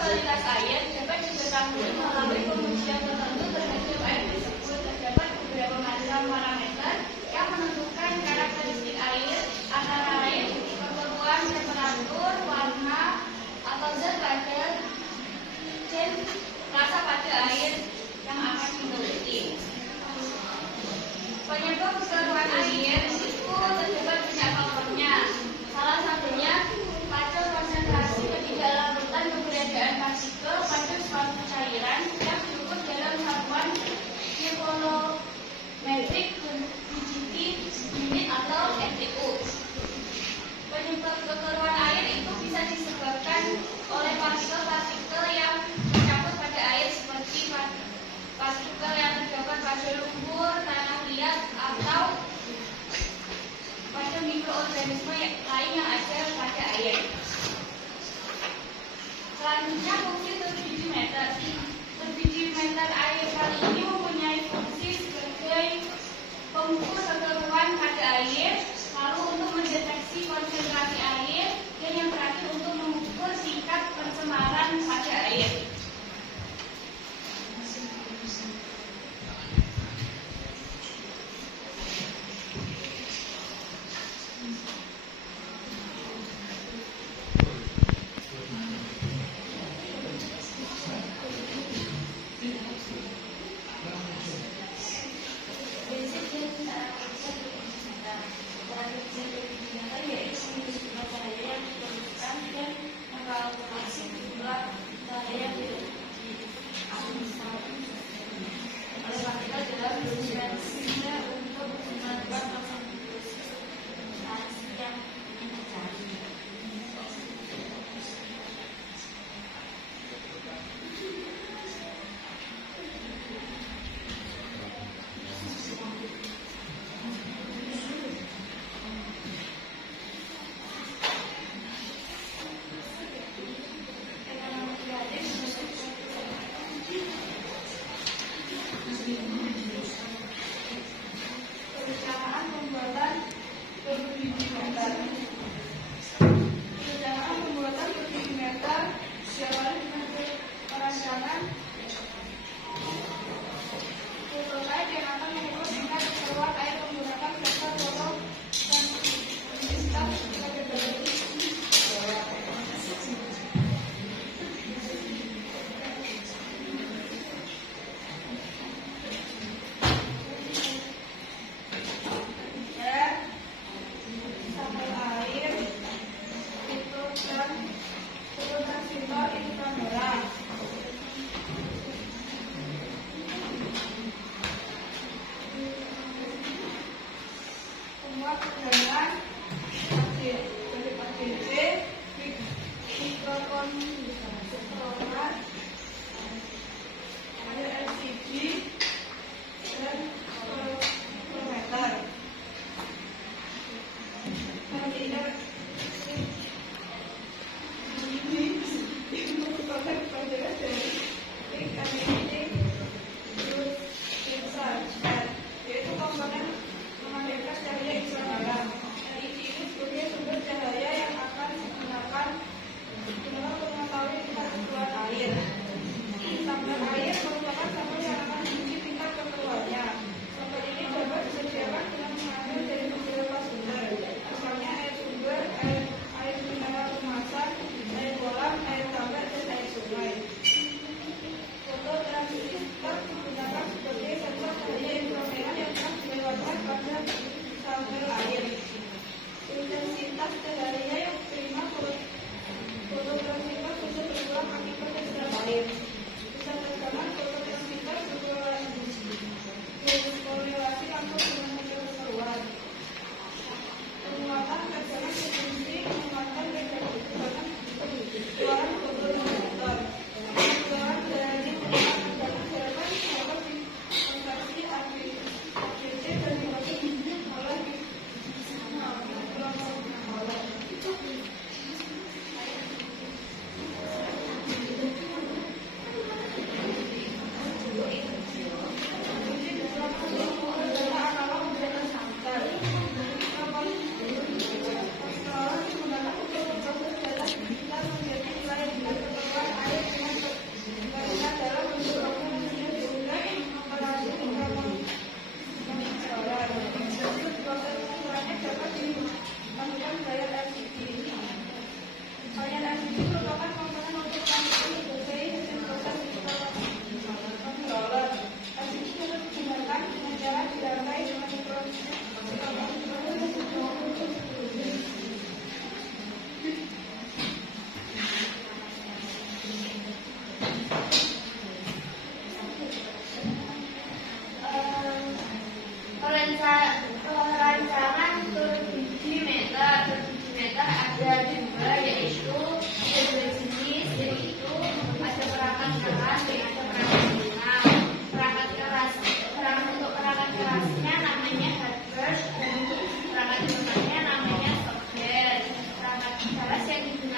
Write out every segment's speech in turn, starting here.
kualitas air dapat diketahui melalui pengujian tertentu terhadap air tersebut. Terdapat beberapa macam parameter yang menentukan karakteristik air, antara lain keperluan temperatur, warna, atau zat pada dan rasa pada air yang akan diteliti. Penyebab kekeruhan air itu terdapat banyak faktornya. Salah satunya pada konsentrasi ketidaklanjutan keberadaan partikel pada suatu cairan yang diukur dalam satuan micrometric density unit atau MTU. Penyebab kekeruhan air itu bisa disebabkan oleh partikel-partikel yang tercampur pada air seperti partikel yang terdapat pada lumpur, tanah liat, atau pada mikroorganisme lain yang ada pada air. Selanjutnya fungsi turbidimeter. Turbidimeter air kali ini mempunyai fungsi sebagai pengukur kekeruhan pada air, lalu untuk mendeteksi konsentrasi air, dan yang terakhir untuk mengukur tingkat pencemaran pada air.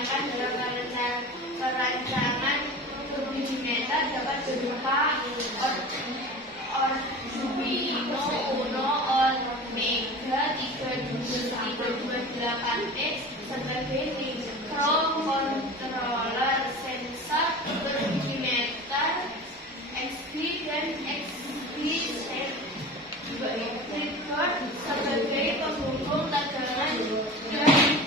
digunakan dalam perancangan uji meter dapat berupa Arduino Uno, Omega 3728X sebagai microcontroller, sensor beruji meter XP dan XP Trigger sebagai penghubung tegangan dan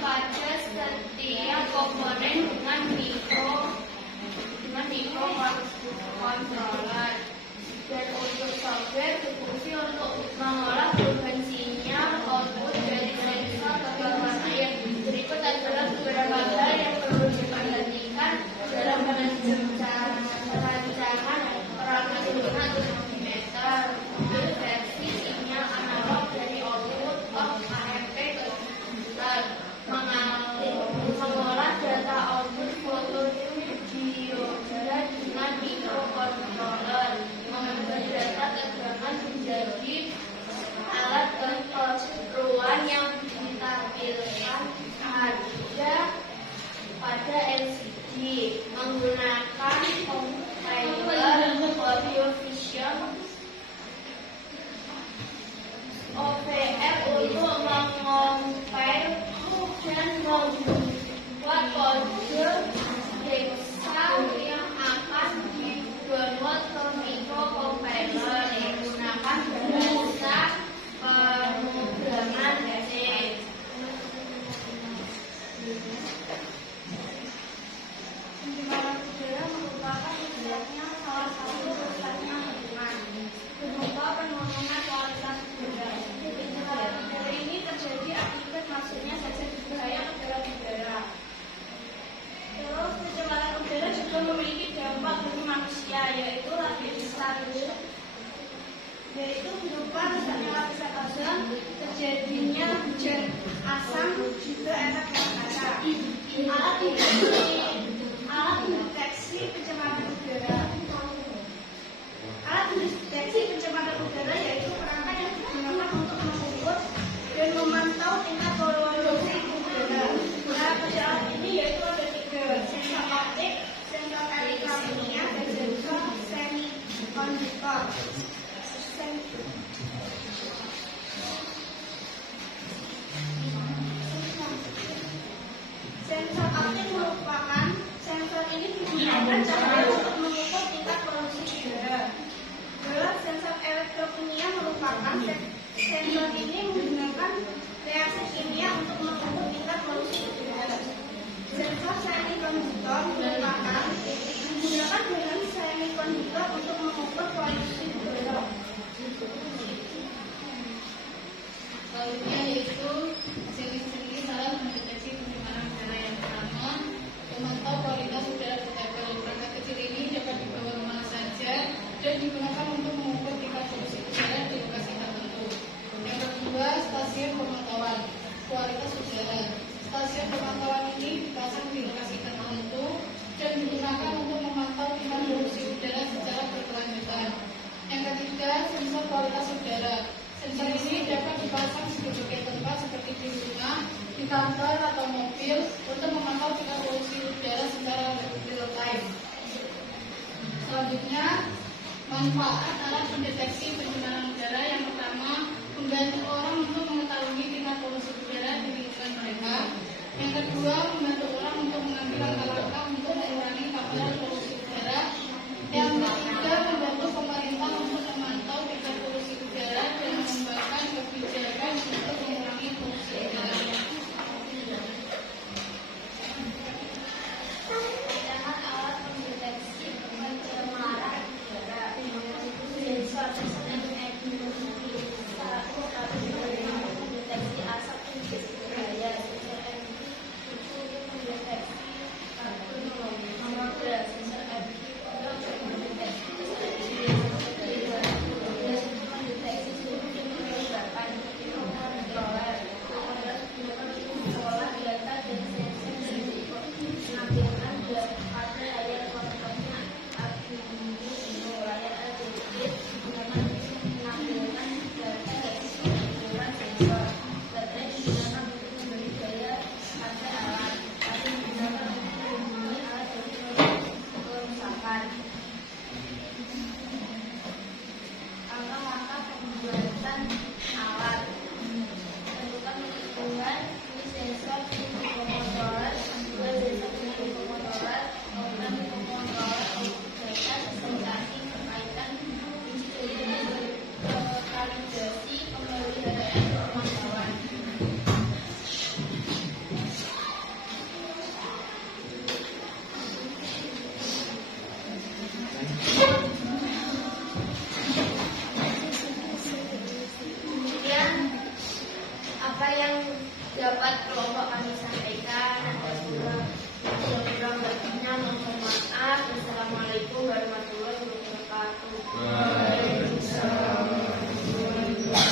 pada setiap komponen dengan microcontroller. Dan untuk software berfungsi untuk mengolah perubahan sinyal output dari sensor ke bawah air. Berikut adalah beberapa hal yang perlu diperhatikan dalam perancangan perangkat lunak untuk multimeter. Versi sinyal analog dari output of AMP ke komputer, mengolah data output foto dioda dengan microcontroller, mengubah data tegangan menjadi alat keperluan yang ditampilkan pada LCD menggunakan compiler audio-visual OVR untuk mengompil dan membuat kode hexa yang akan didownload ke microcompiler menggunakan bahasa pemrograman C. Pencemaran udara merupakan sebenarnya salah satu rusaknya lingkungan berupa penurunan kualitas udara. Pencemaran udara ini terjadi akibat masuknya zat-zat berbahaya ke dalam udara. Terus pencemaran udara juga memiliki dampak bagi manusia, yaitu berupa rusaknya lapisan ozon, terjadinya hujan asam, juga efek pembakaran. Alat mendeteksi pencemaran udara. Alat mendeteksi pencemaran udara yaitu perangkat yang digunakan untuk mengukur dan memantau tingkat polusi udara. Nah, pada alat ini yaitu ada 3: sensor optik, sensor elektrokimia, dan sensor semikonduktor. Sensor optik merupakan sensor ini digunakan cahaya untuk mengukur tingkat polusi udara. Sensor elektrokimia merupakan sensor ini menggunakan reaksi kimia untuk mengukur tingkat polusi udara. Sensor semikonduktor merupakan menggunakan bahan semikonduktor untuk mengukur polusi udara. Selanjutnya yaitu jenis-jenis alat mendeteksi pencemaran udara. Yang pertama, memantau kualitas udara portable. Perangkat kecil ini dapat dibawa kemana saja dan digunakan untuk mengukur tingkat polusi udara di lokasi tertentu. Yang kedua, stasiun pemantauan kualitas udara. Stasiun pemantauan ini dipasang di lokasi tertentu dan digunakan untuk memantau tingkat polusi udara secara berkelanjutan. Yang ketiga, sensor kualitas udara. Sensor ini dapat dipasang di berbagai tempat seperti di rumah, di kantor atau mobil untuk memantau tingkat polusi udara secara real time. Selanjutnya, manfaat alat mendeteksi pencemaran udara. Yang pertama, membantu orang untuk mengetahui tingkat polusi udara di lingkungan mereka. Yang kedua,